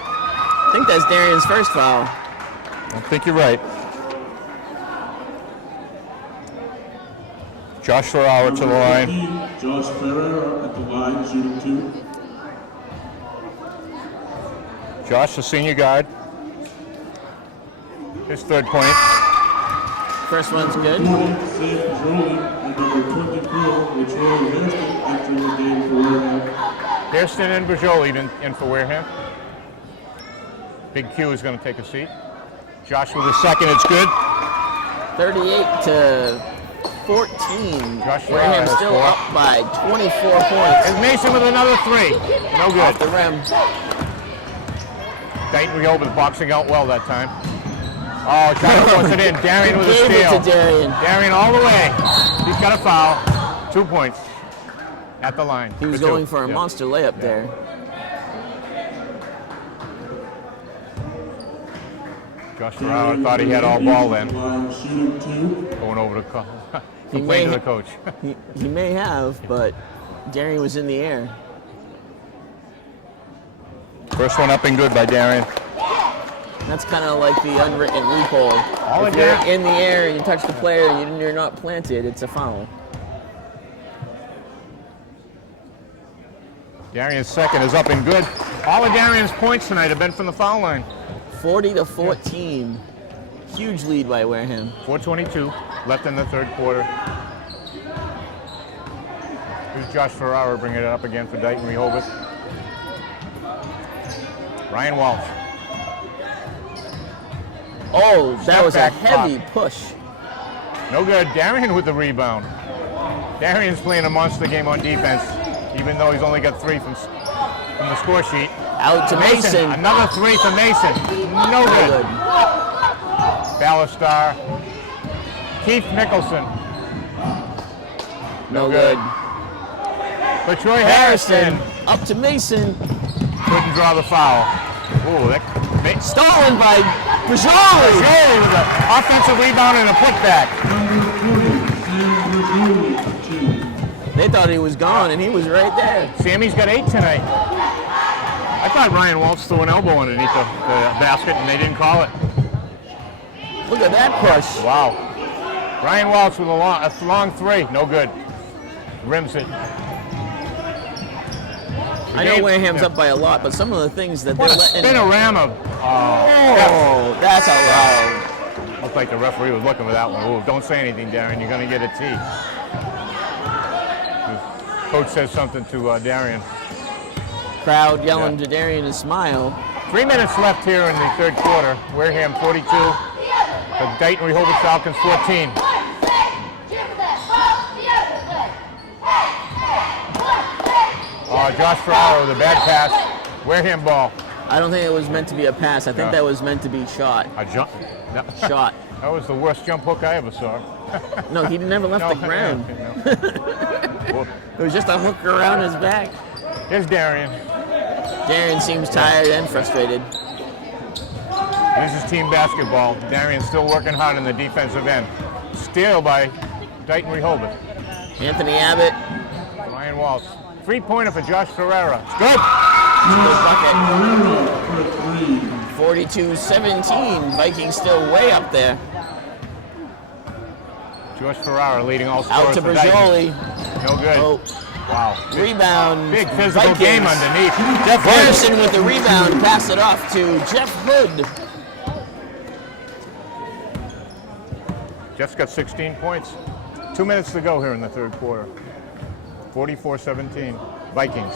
I think that's Darian's first foul. I think you're right. Josh Ferrara to the line. Josh Ferrer at the line, shooting 2. Josh, the senior guard. His 3rd point. First one's good. Save Jolie and number 24, which Roy Hairston entering the game for Wareham. Hairston and Bajoli in for Wareham. Big Q is going to take a seat. Josh with a second, it's good. 38-14. Josh Wareham Ferrara still has 4. up by 24 points. And Mason with another 3. No Off good. the rim. Dighton-Rehoboth boxing out well that time. Oh, Josh puts it in. Darian with a Gave it steal. to Darian. Darian all the way. He's got a foul. 2 points at the line. He was For 2. going for a Yeah. monster layup there. Josh Ferrara thought he had all ball then. Line, shooting 2. Going over to He complain to may- the coach. He may have, but Darian was in the air. First one up and good by Darian. That's kind of like the unwritten loophole. All If it you're does- in the air and you touch the player and you're not planted, it's a foul. Darian's second is up and good. All of Darian's points tonight have been from the foul line. 40-14. Huge lead by Wareham. 4:22 left in the 3rd quarter. Here's Josh Ferrara bringing it up again for Dighton-Rehoboth. Ryan Walsh. Oh, that Step was a back heavy pop. push. No good. Darian with the rebound. Darian's playing a monster game on defense, even though he's only got 3 from the score sheet. Out to Mason. Another 3 for Mason. No good. Ballastar. Keith Nicholson. No good. But Troy Harrison Up to Mason. couldn't draw the foul. Ooh, that Stolen by Bajoli. Bajoli with an offensive rebound and a putback. They thought he was gone, and he was right there. Sammy's got 8 tonight. I thought Ryan Walsh threw an elbow underneath the basket, and they didn't call it. Look at that push. Wow. Ryan Walsh with a long 3. No good. Rims it. I know Wareham's up by a lot, but some of the things that they're What a letting... spinorama. Oh, that's allowed. Looked like the referee was looking for that one. Ooh, don't say anything, Darian. You're going to get a T. Coach says something to Darian. Crowd yelling to Darian to smile. 3 minutes left here in the 3rd quarter. Wareham 42. The Dighton-Rehoboth Falcons 14. Josh Ferraro with a bad pass. Wareham ball. I don't think it was meant to be a pass. I think No. that was meant to be shot. A jump. No. Shot. That was the worst jump hook I ever saw. No, he never left No, the ground. Well, It was just a hook around his back. here's Darian. Darian seems tired and frustrated. This is team basketball. Darian's still working hard in the defensive end. Steal by Dighton-Rehoboth. Anthony Abbott, Ryan Walsh. 3-pointer for Josh Ferrara. Good. good bucket. For 3. 42-17. Vikings still way up there. Josh Ferrara leading all Out scorers to for Dighton. Bajoli. No good. Oh, Wow. rebound. Big physical Vikings. game underneath. Jeff Harrison with the rebound. Pass it off to Jeff Hood. Jeff's got 16 points. 2 minutes to go here in the third quarter. 44-17, Vikings.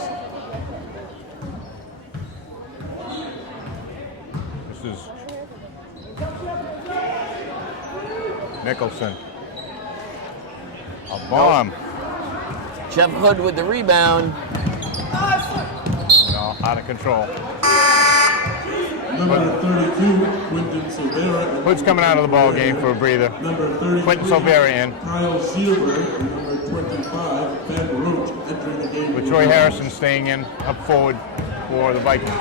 This is Nicholson. A bomb. Jeff Hood with the rebound. No, out of control. Number 32, Quentin Silvera. Hood's coming out of the ball game for a breather. Number 33, Quentin Silvera in. Kyle Seelberg. And number 25, Ben Roach entering the game. With Troy Harrison staying in up forward for the Vikings.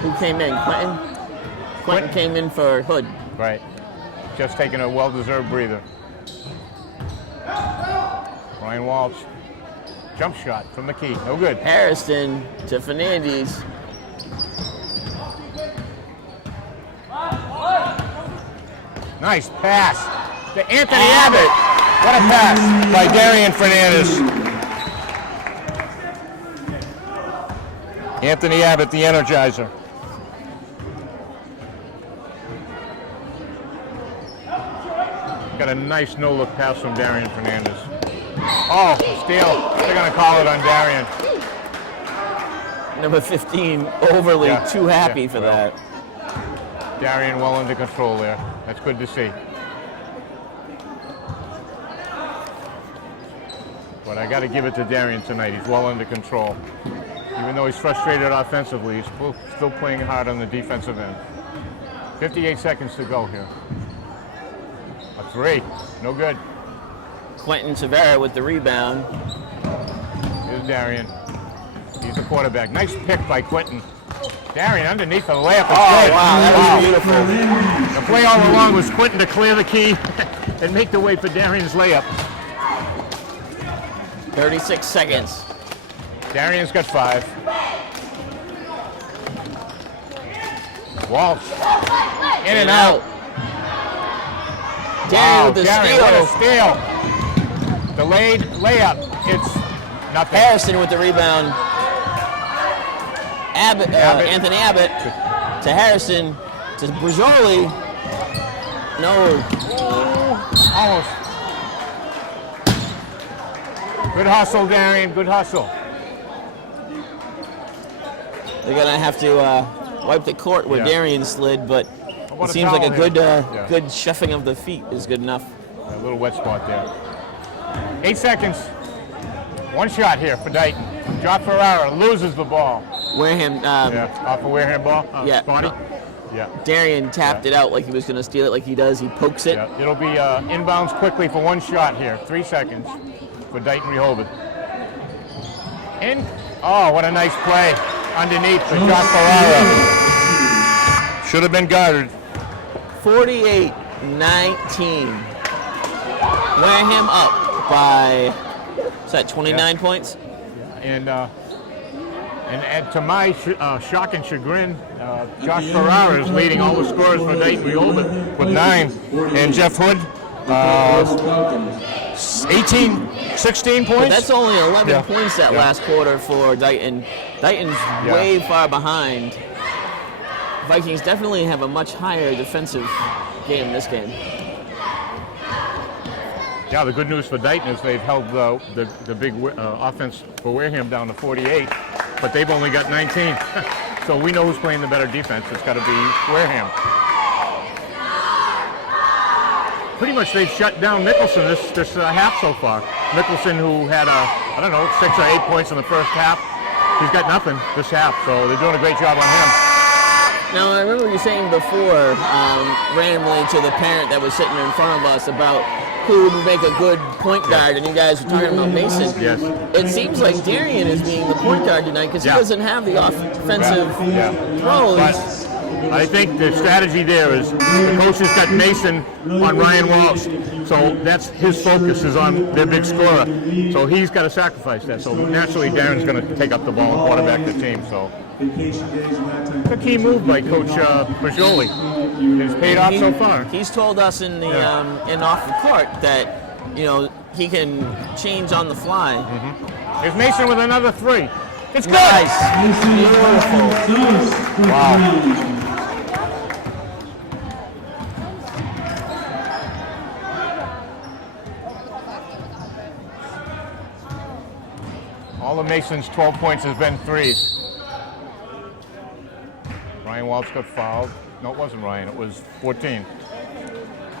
Who came in? Quentin? Quentin came in for Hood. Right. Just taking a well-deserved breather. Ryan Walsh. Jump shot from the key. No good. Harrison to Fernandez. Nice pass to Anthony Abbott. What a pass by Darian Fernandez. Anthony Abbott, the Energizer. Got a nice no-look pass from Darian Fernandez. Oh, steal. They're going to call it on Darian. Number 15, overly too happy for that. Darian well under control there. That's good to see. But I got to give it to Darian tonight. He's well under control. Even though he's frustrated offensively, he's still playing hard on the defensive end. 58 seconds to go here. A three. No good. Quentin Silvera with the rebound. Here's Darian. He's the quarterback. Nice pick by Quentin. Darian underneath the layup. Oh, wow, that was beautiful. The play all along was Quentin to clear the key and make the way for Darian's layup. 36 seconds. Darian's got 5. Walsh. In and out. Darian with the Darian, steal. what a steal. Delayed layup. It's nothing. Harrison with the rebound. Abbott. Anthony Abbott to Harrison to Brijoli. No. Almost. Good hustle, Darian. Good hustle. They're gonna have to wipe the court where Yeah. Darian slid, but about it a seems like a towel good, here? Yeah. good shuffling of the feet is good enough. A little wet spot there. 8 seconds. One shot here for Dighton. Josh Ferrara loses the ball. Wareham. Off a Wareham ball. Yeah. Spawny. Yeah. Darian tapped it out like he was gonna steal it, like he does. He pokes it. Yeah. It'll be inbounds quickly for one shot here. 3 seconds for Dighton-Rehoboth. In. Oh, what a nice play. Underneath for Josh Ferrara. Should have been guarded. 48-19. Wareham up by, is that 29 points? And to my shock and chagrin, Josh Ferrara is leading all the scorers for Dighton-Rehoboth with 9. And Jeff Hood, 16 points. But that's only 11 Yeah. points that Yeah. last quarter for Dighton. Dighton's way far behind. Vikings definitely have a much higher defensive game this game. Yeah, the good news for Dighton is they've held the big offense for Wareham down to 48, but they've only got 19. So we know who's playing the better defense. It's got to be Wareham. Pretty much they've shut down Nicholson this half so far. Nicholson, who had 6 or 8 points in the first half, he's got nothing this half. So they're doing a great job on him. Now, I remember you saying before, randomly to the parent that was sitting in front of us about who would make a good point guard, and you guys were talking about Mason. Yes. It seems like Darian is being the point guard tonight because he doesn't have the offensive throws. But I think the strategy there is the coach has got Mason on Ryan Walsh, so that's his focus is on their big scorer. So he's got to sacrifice that. So naturally, Darren's going to take up the ball and quarterback the team. So it's a key move by Coach Brijoli. It's paid off so far. He's told us in the in off the court that he can change on the fly. Here's Mason with another 3. It's good. Nice. Beautiful. Wow. All of Mason's 12 points has been threes. Ryan Walsh got fouled. No, it wasn't Ryan. It was 14.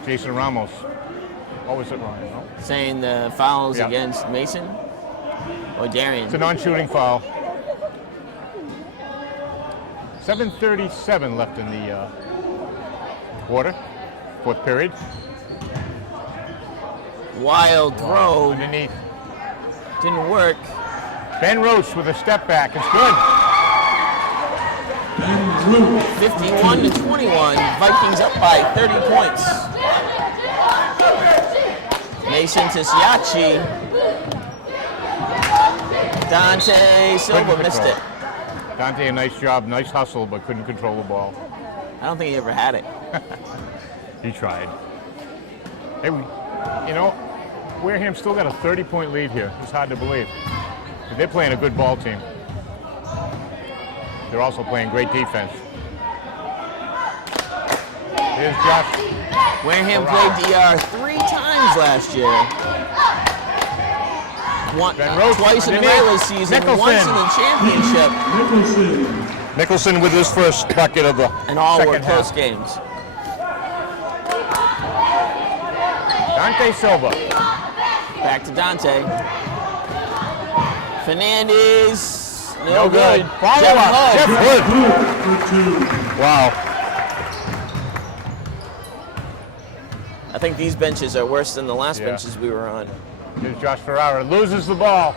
Jason Ramos. What was it, Ryan? No? Saying the fouls Yeah. against Mason or Darian. It's a non-shooting foul. 7:37 left in the quarter, fourth period. Wild throw. Underneath. Didn't work. Ben Roach with a step back. It's good. 51 to 21. Vikings up by 30 points. Mason to Siachi. Dante Silva Couldn't missed control. it. Dante, a nice job, nice hustle, but couldn't control the ball. I don't think he ever had it. He tried. Hey, you know, Wareham still got a 30-point lead here. It's hard to believe. But they're playing a good ball team. They're also playing great defense. Here's Josh. Wareham played DR 3 times last year. Ben Roach Twice in the underneath. regular season, Nicholson. once in the championship, Nicholson with his first bucket of the and all were second close half. games. Dante Silva. Back to Dante. Fernandez, no good. good. Follow Jeff up. Hood. Jeff Hood. Wow. I think these benches are worse than the last Yeah. benches we were on. Here's Josh Ferrara. Loses the ball.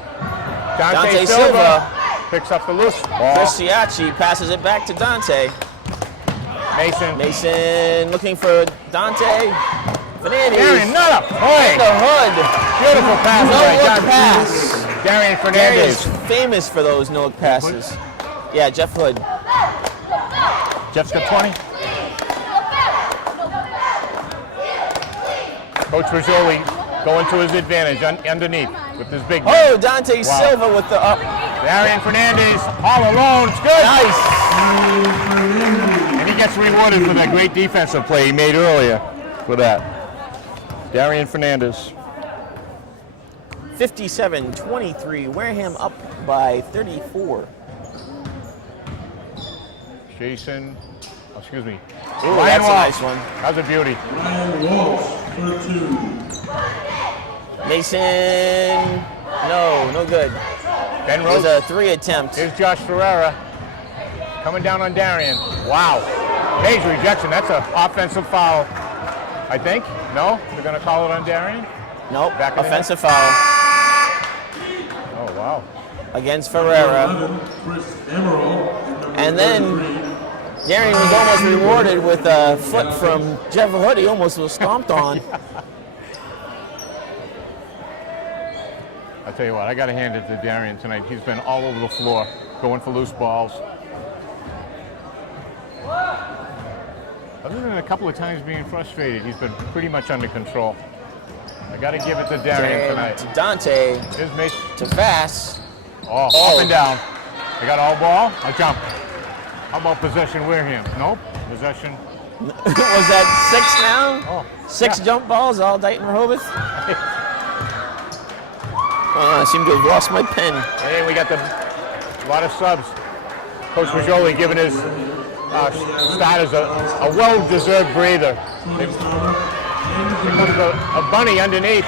Dante Silva Silva. picks up the loose ball. Chris Siachi passes it back to Dante. Mason. Mason looking for Dante. Fernandez. Darian, not a The point. Hood. Beautiful pass. No by look Josh. pass. Darian Darius Fernandez. famous for those no-look passes. Yeah, Jeff Hood. Jeff's got 20. Coach Rizzoli going to his advantage underneath with his big man. Oh, Dante Silva with the up. Darian Fernandez all alone. It's good. Nice. And he gets rewarded for that great defensive play he made earlier for that. Darian Fernandez. 57-23. Wareham up by 34. Jason, excuse me. Ooh, Ryan that's a Walsh. nice one. That was a beauty. Ryan Walsh for 2. Mason, no good. Ben It was Rose. a 3 attempt. Here's Josh Ferrara coming down on Darian. Wow. Major rejection. That's an offensive foul, I think. No? They're going to call it on Darian? Nope, Back in the offensive foul Oh, wow. against Ferreira. 11, Chris Emerald. And then Darian was almost rewarded with a foot from Jeff Hood. He almost was stomped on. I'll tell you what, I got to hand it to Darian tonight. He's been all over the floor, going for loose balls. Other than a couple of times being frustrated, he's been pretty much under control. I got to give it to Darian And tonight. to Dante, Here's Mason. to Vass. Oh, up and down. I got all ball. I jump. How about possession Wareham? Nope. Possession. Was that 6 now? Oh, 6 yeah. jump balls, all Dighton-Rehoboth? I seem to have lost my pen. And we got a lot of subs. Coach Majoli giving his starters a well-deserved breather. They put a bunny underneath.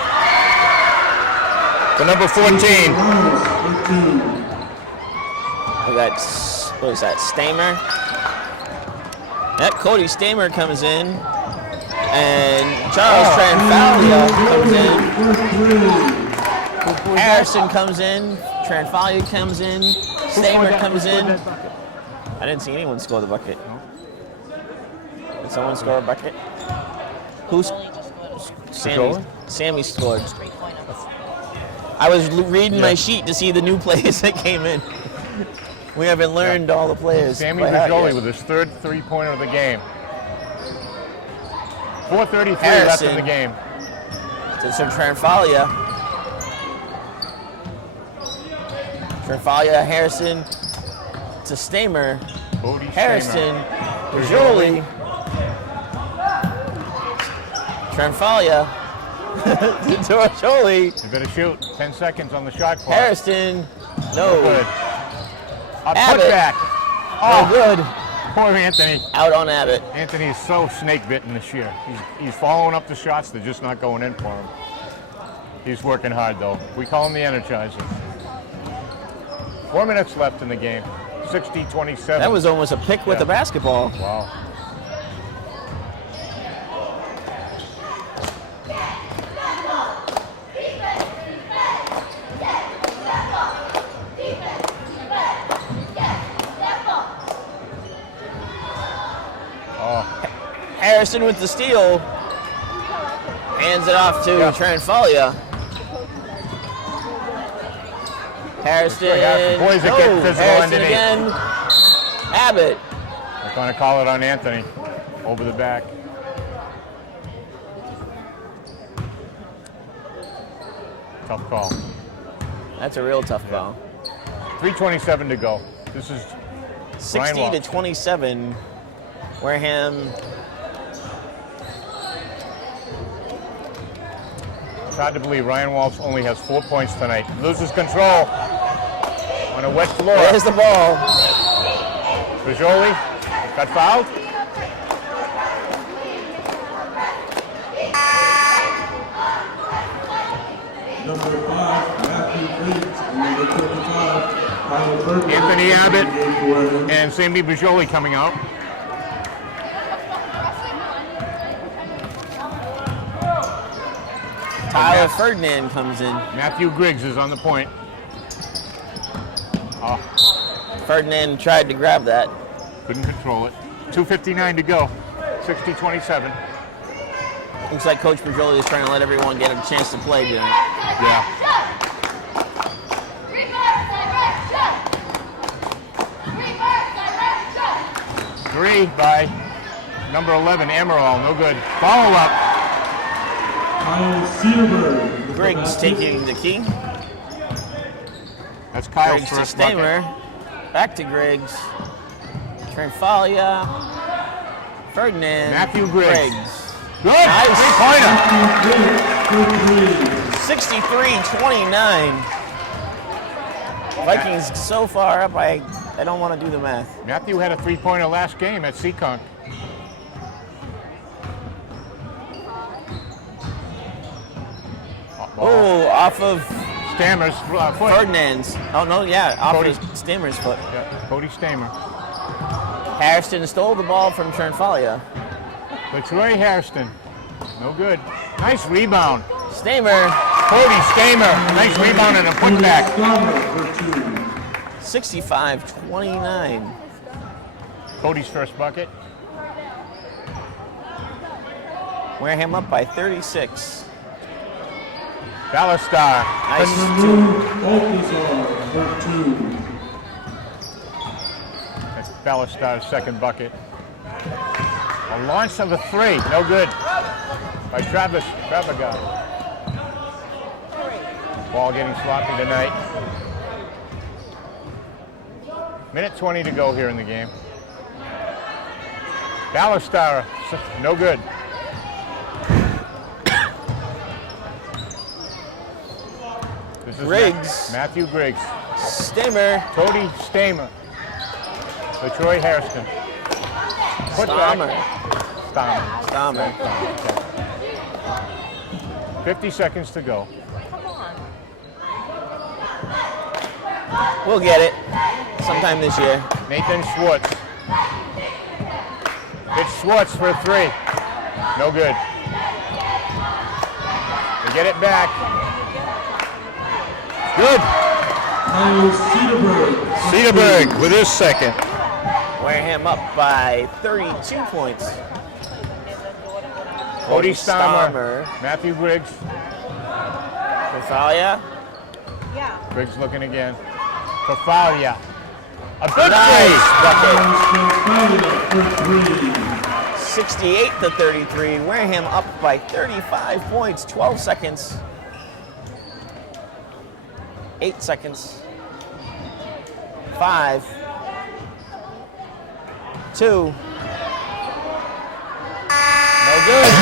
The number 14. We got, what is that, Stamer? That Cody Stamer comes in. And Charles Tranfalia comes in. Harrison comes in. Tranfalia comes in. Stamer comes in. I didn't see anyone score the bucket. Did someone score a bucket? Who's Sammy scored. I was reading my sheet to see the new players that came in. We haven't learned all the players. Sammy by heart Majoli yet. with his third three-pointer of the game. 4:33 left Harrison. in the game. To Tranfalia. Tranfalia, Harrison to Stamer. Bodie Harrison, Stamer. Jolie. Tranfalia to Jolie. You better shoot. 10 seconds on the shot clock. Harrison No. Good. A Abbott. putback. Oh, good. Poor Anthony. Out on Abbott. Anthony is so snake bitten this year. He's following up the shots. They're just not going in for him. He's working hard though. We call him the Energizer. 4 minutes left in the game. 60-27. That was almost a pick with the basketball. Wow. Harrison with the steal. Hands it off to Tranfalia. Harrison. Boys that get physical Harrison underneath. again. Abbott. They're going to call it on Anthony. Over the back. Tough call. That's a real tough call. 3:27 to go. This is 60-27. Wareham. It's hard to believe Ryan Walsh only has 4 points tonight. Loses control on a wet floor. There's the ball. Bajoli got fouled. Number 5, Matthew Griggs. And number 35, Kyle Ferdinand. Anthony Abbott Wareham. and Sammy Bajoli coming out. Tyler Ferdinand comes in. Matthew Griggs is on the point. Ferdinand tried to grab that. Couldn't control it. 2:59 to go. 60-27. Looks like Coach Bergioli is trying to let everyone get a chance to play tonight. Yeah. Three by number 11, Amaral. No good. Follow up. Kyle Cedarberg. Griggs taking the key. That's Kyle's Griggs to first bucket. Stamer. Back to Griggs. Tranfalia. Ferdinand. Matthew Griggs. Good. Nice. Three-pointer. 63-29. Vikings so far up, I don't want to do the math. Matthew had a three-pointer last game at Seekonk. Oh, off of Stammer's foot. Ferdinand's. Oh, no, yeah, off Cody. of Stamer's foot. Yeah, Cody Stamer. Harrison stole the ball from Tranfalia. Troy Hairston. No good. Nice rebound. Stamer, Cody Stamer. Nice rebound and a putback. 65-29. Cody's first bucket. Wareham up by 36. Ballastar. Nice. That's Ballastar's second bucket. A launch of a three. No good. By Travis Travaga. Ball getting sloppy tonight. Minute 20 to go here in the game. Ballastar. No good. This is Griggs. Matthew Griggs. Stamer, Cody Stamer. Troy Hairston. Stamer. Stamer. 50 seconds to go. We'll get it sometime this year. Nathan Schwartz. It's Schwartz for a three. No good. They get it back. Good. Cedarberg with his second. Wareham up by 32 points. Cody Stamer. Matthew Griggs. Tranfalia. Griggs looking again. Trafalia. A good Nice three. bucket. 68-33. Wareham up by 35 points. 12 seconds. 8 seconds. 5. 2. No good.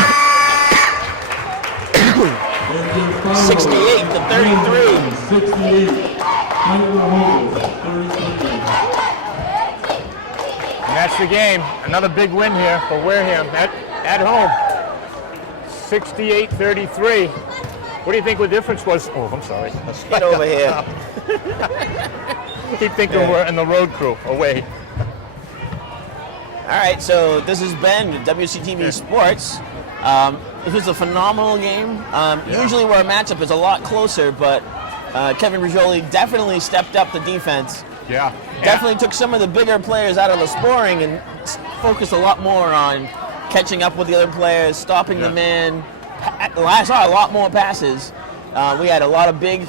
68-33. Dighton-Rehoboth, 33. And that's the game. Another big win here for Wareham at home. 68-33. What do you think the difference was? Oh, I'm sorry. Get over here. Keep thinking we're in the road crew away. All right, so this has been WCTV Sports. It was a phenomenal game. Usually where a matchup is a lot closer, but Kevin Rigioli definitely stepped up the defense. Yeah. Definitely took some of the bigger players out of the scoring and focused a lot more on catching up with the other players, stopping them in. I saw a lot more passes. We had a lot of big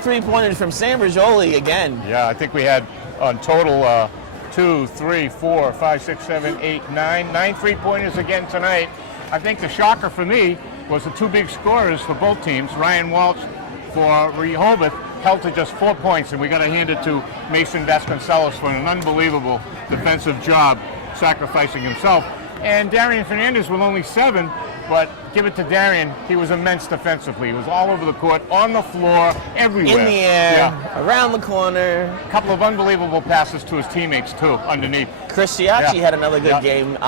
three-pointers from Sam Rigioli again. Yeah, I think we had on total 2, 3, 4, 5, 6, 7, 8, 9 three-pointers again tonight. I think the shocker for me was the two big scorers for both teams. Ryan Walsh for Rehoboth held to just 4 points, and we got to hand it to Mason Vasconcelos for an unbelievable defensive job, sacrificing himself. And Darian Fernandez with only 7, but give it to Darian. He was immense defensively. He was all over the court, on the floor, everywhere. In the air, around the corner. A couple of unbelievable passes to his teammates, too, underneath. Chris Siacci had another good game.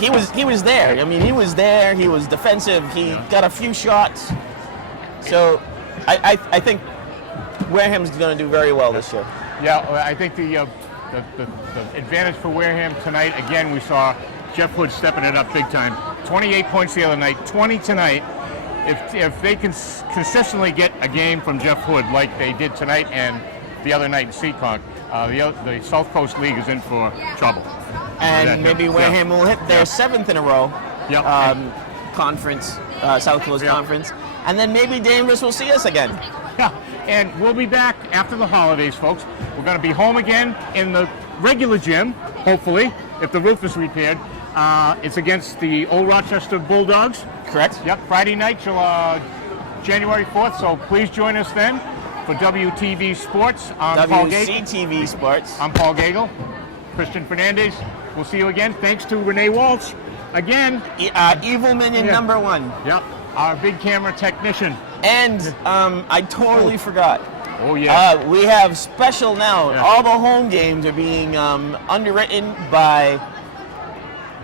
He was there. I mean, he was there. He was defensive. He got a few shots. So I think Wareham's going to do very well this year. Yeah, I think the advantage for Wareham tonight, again, we saw Jeff Hood stepping it up big time. 28 points the other night, 20 tonight. If they can consistently get a game from Jeff Hood like they did tonight and the other night in Seekonk, the South Coast League is in for trouble. And maybe Wareham will hit their 7th in a row conference, South Coast Conference. And then maybe Danvers will see us again. Yeah, and we'll be back after the holidays, folks. We're going to be home again in the regular gym, hopefully, if the roof is repaired. It's against the Old Rochester Bulldogs. Correct? Yep, Friday night, January 4th, so please join us then for WTV Sports. WCTV Sports. I'm Paul Gagel. Christian Fernandez. We'll see you again. Thanks to Renee Waltz. Again. Evil Minion number 1. Yep, our big camera technician. And I totally forgot. Oh, yeah. We have special now. Yeah. All the home games are being underwritten by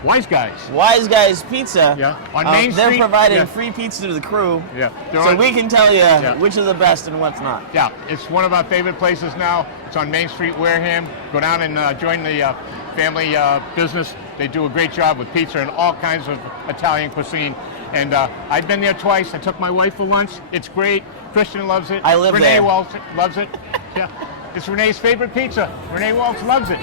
Wise Guys. Wise Guys Pizza. Yeah. On Main Street. They're providing free pizza to the crew. Yeah. So we can tell you which is the best and what's not. Yeah. It's one of our favorite places now. It's on Main Street, Wareham. Go down and join the family business. They do a great job with pizza and all kinds of Italian cuisine. And I've been there twice. I took my wife for lunch. It's great. Christian loves it. I live Renee there. Waltz loves it. Yeah. It's Renee's favorite pizza. Renee Waltz loves it.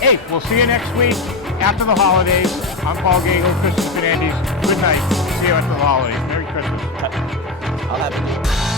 Hey, we'll see you next week after the holidays. I'm Paul Gagel, Christian Fernandez. Good night. See you after the holidays. Merry Christmas. I'll have it.